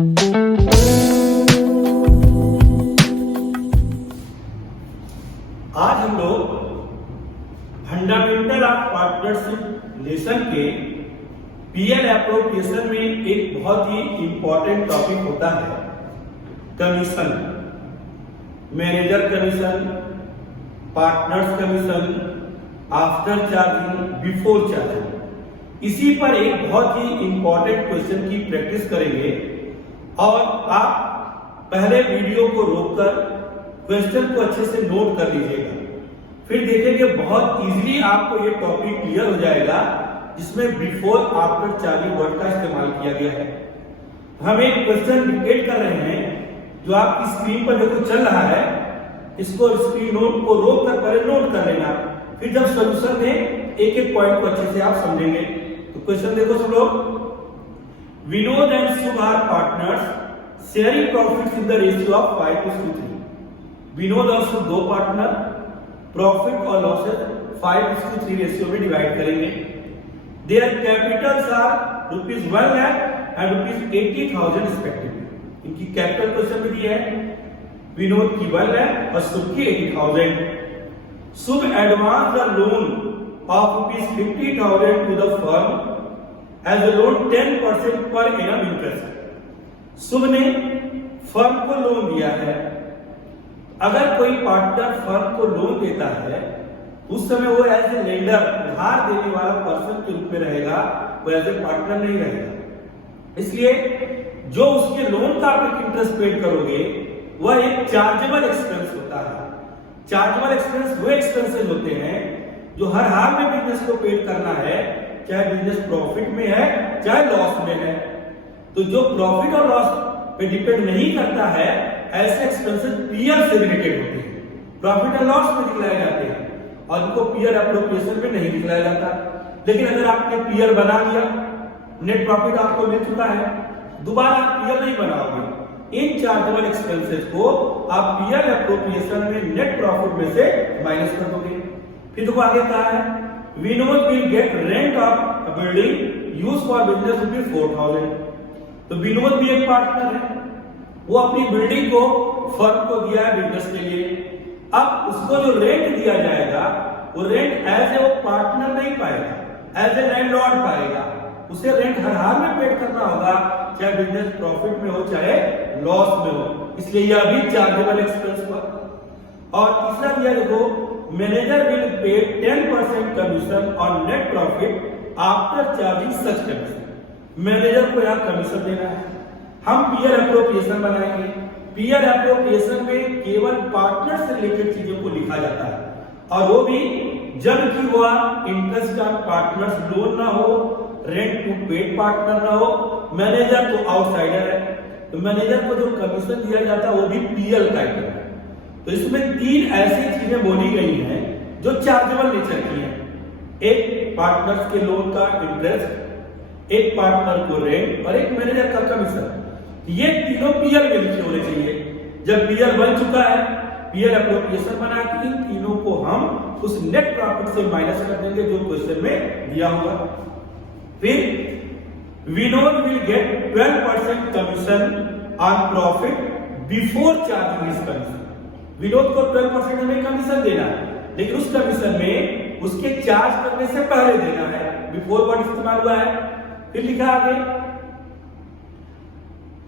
आज हम लोग फंडामेंटल ऑफ पार्टनरशिप लेसन के पीएल एप्रोप्रिएशन में एक बहुत ही इंपॉर्टेंट टॉपिक होता है commission, manager commission, partners commission, after charging, before charging. इसी पर एक बहुत ही इंपॉर्टेंट क्वेश्चन की प्रैक्टिस करेंगे और आप पहले वीडियो को रोककर क्वेश्चन को अच्छे से नोट कर लीजिएगा, फिर देखेंगे बहुत इजीली आपको ये टॉपिक क्लियर हो जाएगा जिसमें बिफोर आफ्टर चार्जिंग वर्ड का इस्तेमाल किया गया है। हम एक क्वेश्चन डिक्टेट कर रहे हैं जो आपकी स्क्रीन पर देखो चल रहा है, इसको स्क्रीन नोट को रोक कर पहले नोट कर लेना, फिर जब सोल्यूशन में एक एक पॉइंट को अच्छे से आप समझेंगे। तो क्वेश्चन देखो सब लोग, Vinod and Shubh are partners sharing profits in the ratio of 5:3। Vinod और शुभ दो पार्टनर प्रॉफिट और लॉसेस 5:3 रेशियो में डिवाइड करेंगे। Their capitals are ₹1 lakh and ₹80,000 respectively. इनकी कैपिटल क्वेश्चन में दिया है, विनोद की 1 लाख और शुभ की 80,000। Shubh advance the loan of ₹50,000 to the firm as a loan 10% per annum interest. शुभ ने फर्म को लोन दिया है। अगर कोई पार्टनर फर्म को लोन देता है उस समय वो एज ए लेंडर, उधार देने वाला पर्सन के रूप में रहेगा, वो एज ए पार्टनर नहीं रहेगा। इसलिए जो उसके लोन का आप इंटरेस्ट पेड करोगे वह एक चार्जेबल एक्सपेंस होता है। चार्जेबल एक्सपेंस वो एक्सपेंसेस होते हैं जो हर हाल में बिजनेस को पेड करना है, चाहे बिजनेस प्रॉफिट में है चाहे लॉस में है। तो जो प्रॉफिट और लॉस पे डिपेंड नहीं करता है ऐसे एक्सपेंसेस पीएल से रिलेटेड होते हैं, प्रॉफिट और लॉस में दिखलाए जाते हैं और उनको पीएल एप्रोप्रिएशन में नहीं दिखलाया जाता। लेकिन अगर आपने पीएल बना लिया, नेट प्रॉफिट आपको मिल चुका है, दोबारा आप पीएल नहीं बनाओगे। इन चार्जेबल एक्सपेंसेस को आप पीएल एप्रोप्रिएशन में नेट प्रॉफिट में से माइनस कर दोगे। फिर देखो आगे कहा है, Vinod will get rent of a building used for business ₹4,000। तो विनोद भी एक पार्टनर है, वो अपनी बिल्डिंग को फर्म को दिया है बिजनेस के लिए। अब उसको जो रेंट दिया जाएगा वो रेंट एज ए वो पार्टनर नहीं पाएगा, एज ए लैंडलॉर्ड पाएगा। उसे रेंट हर हाल में पेड करना होगा, चाहे बिजनेस प्रॉफिट में हो चाहे लॉस में हो। इसलिए यह भी चार्जेबल एक्सपेंस हुआ। और तीसरा दिया देखो, manager will pay 10% commission on net profit after charging such commission. Manager को यहां कमीशन देना है। हम पीएल एप्रोप्रिएशन बनाएंगे। पीएल एप्रोप्रिएशन में केवल पार्टनर से रिलेटेड चीजों को लिखा जाता है और वो भी जब कि वह इंटरेस्ट का पार्टनर्स लोन ना हो, रेंट टू पेड पार्टनर ना हो, मैनेजर तो आउटसाइडर है। तो मैनेजर को जो कमीशन दिया जाता है वो भी पीएल का है। तो इसमें तीन ऐसी चीजें बोली गई हैं जो चार्जेबल नेचर की हैं। एक पार्टनर्स के लोन का इंटरेस्ट, एक पार्टनर को रेंट और एक मैनेजर का कमीशन। ये तीनों पीएल में लिखे होने चाहिए। जब पीएल बन चुका है, पीएल एप्रोप्रिएशन बना के इन तीनों को हम उस नेट प्रॉफिट से माइनस कर देंगे जो क्वेश्चन में दिया होगा। फिर Vinod will get 12% commission on profit before charging his commission. Vinod को 12% हमें कमीशन देना है, लेकिन उस कमीशन में उसके चार्ज करने से पहले देना है। बिफोर वर्ड इस्तेमाल हुआ है। फिर लिखा आगे,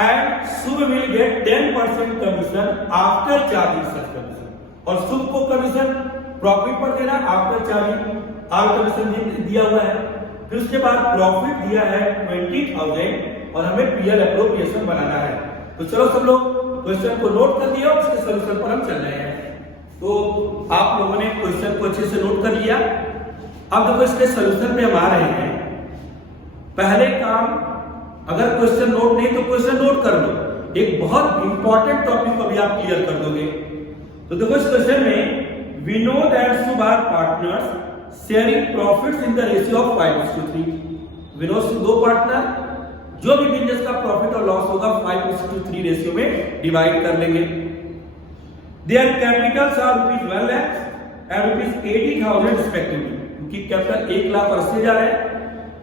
and Shubh will get 10% commission after charging such commission. और शुभ को कमीशन प्रॉफिट पर देना आफ्टर चार्जिंग आर कमीशन दिया हुआ है। फिर उसके बाद प्रॉफिट दिया है 20,000 और हमें पीएल एप्रोप्रिएशन बनाना है। तो चलो सब लोग क्वेश्चन को नोट कर लिया और उसके सॉल्यूशन पर हम चल रहे हैं। तो आप लोगों ने क्वेश्चन को अच्छे से नोट कर लिया। अब देखो इसके सॉल्यूशन में हम आ रहे हैं। पहले काम, अगर क्वेश्चन नोट नहीं तो क्वेश्चन नोट कर लो, एक बहुत इंपॉर्टेंट टॉपिक को भी आप क्लियर कर दोगे। तो देखो इस क्वेश्चन में Vinod and Shubh are partners sharing profits in the ratio of 5:3। Vinod Shubh दो पार्टनर, जो भी बिजनेस का प्रॉफिट और लॉस होगा 5:3 रेशियो में डिवाइड कर लेंगे। Their capitals are ₹1 lakh and ₹80,000 respectively. उनकी कैपिटल 1,80,000 है,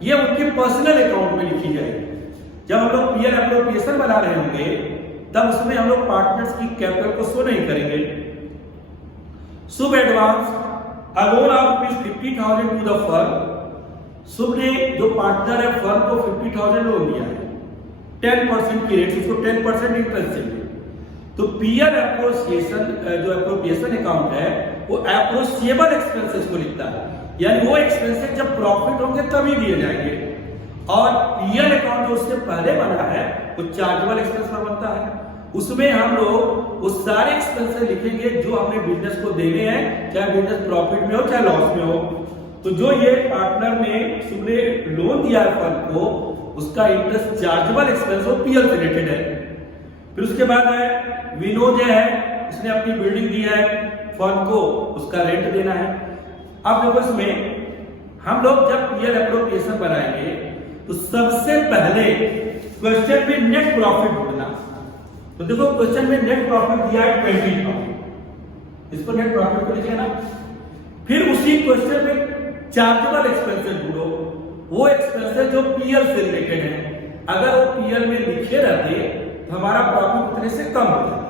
ये उनके पर्सनल अकाउंट में लिखी जाएगी। जब हम लोग पीएल एप्रोप्रिएशन बना रहे होंगे तब उसमें हम लोग पार्टनर्स की कैपिटल को शो नहीं करेंगे। Shubh advance a loan of ₹50,000 to the firm. Shubh ने जो पार्टनर है फर्म को 50,000 लोन दिया है 10% की रेट से, उसको 10% इंटरेस्ट चाहिए। तो पीएल एप्रोप्रिएशन जो एप्रोप्रिएशन अकाउंट है वो एप्रोचिएबल एक्सपेंसेस को लिखता है, यानी वो एक्सपेंसेस जब प्रॉफिट होंगे तभी दिए जाएंगे। और पीएल अकाउंट जो उससे पहले बना है वो चार्जेबल एक्सपेंस पर बनता है, उसमें हम लोग वो सारे एक्सपेंसेस लिखेंगे जो हमने बिजनेस को देने हैं, चाहे बिजनेस प्रॉफिट में हो चाहे लॉस में हो। तो जो ये पार्टनर ने सुबह लोन दिया है फर्म को, उसका इंटरेस्ट चार्जेबल एक्सपेंस वो पीएल से रिलेटेड है। फिर उसके बाद है विनोद है, उसने अपनी बिल्डिंग दी है फर्म को, उसका रेंट देना है। अब देखो इसमें हम लोग जब पीएल एप्रोप्रिएशन बनाएंगे तो सबसे पहले क्वेश्चन में नेट प्रॉफिट ढूंढना। तो देखो क्वेश्चन में नेट प्रॉफिट दिया है 20,000, इसको नेट प्रॉफिट को लिख लेना। फिर उसी क्वेश्चन में चार्जेबल एक्सपेंसेस ढूंढो, वो एक्सपेंसेस जो पीएल से रिलेटेड है। अगर वो पीएल में लिखे रहते तो हमारा प्रॉफिट उतने से कम हो जाता।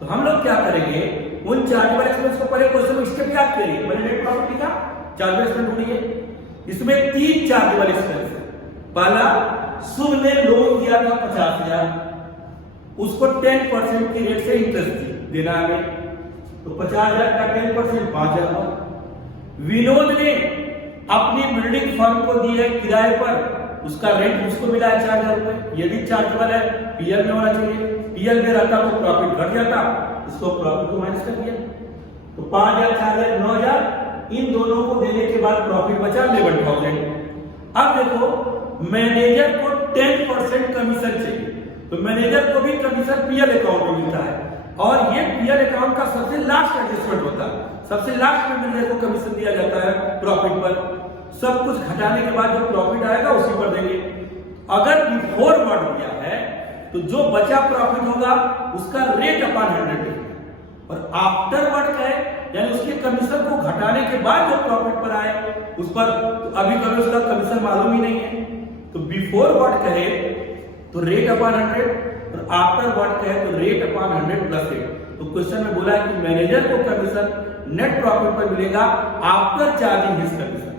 तो हम लोग क्या करेंगे, उन चार्जेबल एक्सपेंस को पहले क्वेश्चन में स्टेप याद करिए। मैंने नेट प्रॉफिट लिखा, चार्जेबल एक्सपेंस ढूंढिए। इसमें 3 चार्जेबल एक्सपेंस है। पहला, शुभ ने लोन दिया था 50,000, उसको 10% की रेट से इंटरेस्ट देना है, तो 50,000 का 10% 5,000। विनोद ने अपनी बिल्डिंग फर्म को दी है किराए पर, उसका रेंट उसको मिला है 4,000 रुपए। यदि चार्जेबल है पीएल में होना चाहिए, पीएल में रहता तो प्रॉफिट घट जाता, इसको प्रॉफिट को माइनस कर दिया। तो 5,000 4,000 9,000, इन दोनों को देने के बाद प्रॉफिट बचा 11,000। अब देखो मैनेजर को 10% कमीशन चाहिए, तो मैनेजर को भी कमीशन पीएल अकाउंट में मिलता है, और ये पीएल अकाउंट का सबसे लास्ट एडजस्टमेंट होता है। सबसे लास्ट में मैनेजर को कमीशन दिया जाता है प्रॉफिट पर। सब कुछ घटाने के बाद जो प्रॉफिट आएगा उसी पर देंगे। अगर बिफोर वर्ड दिया है तो जो बचा प्रॉफिट होगा उसका रेट अपॉन 100 देंगे, और आफ्टर वर्ड का है यानी उसके कमीशन को घटाने के बाद जो प्रॉफिट पर आए उस पर, तो अभी कभी उसका कमीशन मालूम ही नहीं है। तो बिफोर वर्ड कहे तो रेट अपॉन 100, और आफ्टर वर्ड कहे तो रेट अपॉन 100 प्लस रेट। तो क्वेश्चन में बोला है कि मैनेजर को कमीशन नेट प्रॉफिट पर मिलेगा आफ्टर चार्जिंग हिज कमीशन।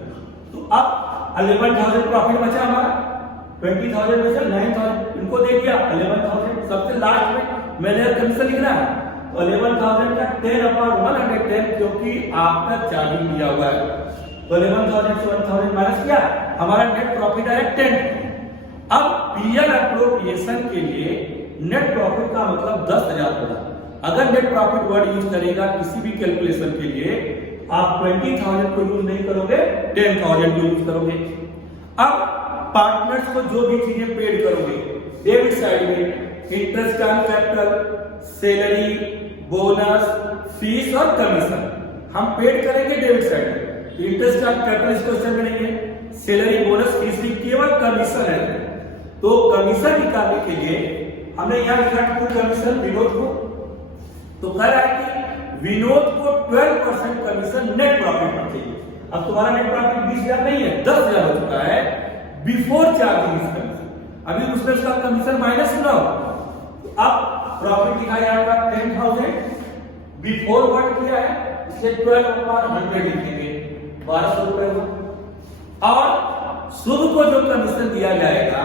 तो अब 11,000 प्रॉफिट बचा हमारा, 20,000 में से 9,000 इनको दे दिया, 11,000 सबसे लास्ट में मैनेजर कमीशन लिखना है। तो 11,000 का 10/110 क्योंकि आफ्टर चार्जिंग दिया हुआ है, तो 11,000 से 1,000 माइनस किया, हमारा नेट प्रॉफिट आया 10। अब पीएल एप्रोप्रिएशन के लिए नेट प्रॉफिट का मतलब 10,000 होगा। अगर नेट प्रॉफिट वर्ड यूज करेगा किसी भी कैलकुलेशन के लिए, आप 20,000 को यूज नहीं करोगे, 10,000 को यूज करोगे। अब पार्टनर्स को जो भी चीजें पेड करोगे डेबिट साइड में, interest on capital, salary, bonus, fees और कमीशन हम पेड करेंगे डेबिट साइड में। इंटरेस्ट ऑन कैपिटल इस क्वेश्चन में नहीं है, सैलरी, बोनस, फीस की केवल कमीशन है। तो कमीशन निकालने के लिए हमने यहां लिखा टू कमीशन विनोद को, तो कह रहा है कि विनोद को 12% कमीशन नेट प्रॉफिट पर चाहिए। अब तुम्हारा नेट प्रॉफिट 20,000 नहीं है, 10,000 हो चुका है बिफोर चार्जिंग इस कमीशन। अभी उसमें उसका कमीशन माइनस ना हो, तो अब प्रॉफिट लिखा जाएगा 10,000, बिफोर वर्ड किया है इसलिए 12/100 लिखेंगे, 1,200 रुपए हुआ। और शुभ को जो कमीशन दिया जाएगा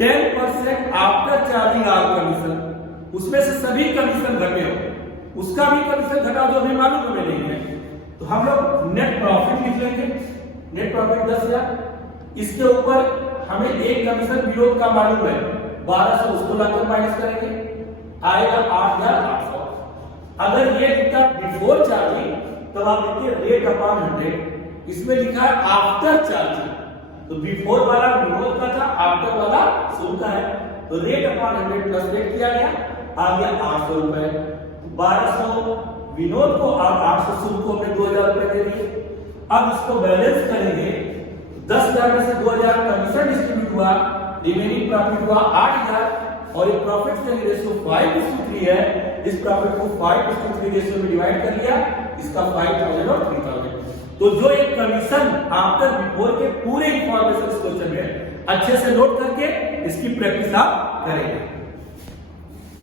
10% आफ्टर चार्जिंग आर कमीशन, उसमें से सभी कमीशन घटे हो, उसका भी कमीशन घटा जो हमें मालूम हमें नहीं है, तो हम लोग नेट प्रॉफिट लिख लेंगे। नेट प्रॉफिट 10,000, इसके ऊपर हमें एक कमीशन विरोध का मालूम है 1,200, उसको लाकर माइनस करेंगे, आएगा 8,800। अगर ये लिखा बिफोर चार्जिंग तब आप देखिए रेट अपॉन 100, इसमें लिखा है आफ्टर चार्जिंग, तो बिफोर वाला विरोध का था, आफ्टर वाला शुभ का है, तो रेट अपॉन 100 प्लस रेट किया गया, आ गया 800 रुपए। 1,200 विनोद को और 800 शुभ को हमने 2,000 रुपए दे दिए। अब इसको बैलेंस करेंगे, 10,000 में से 2,000 कमीशन डिस्ट्रीब्यूट हुआ, रिमेनिंग प्रॉफिट हुआ 8,000, और ये प्रॉफिट का रेशियो 5:3 है। इस प्रॉफिट को 5:3 रेशियो में डिवाइड कर लिया, इसका 5,000 और 3,000। तो जो एक कमीशन आफ्टर बिफोर के पूरे इंफॉर्मेशन इस क्वेश्चन में अच्छे से नोट करके इसकी प्रैक्टिस आप करेंगे।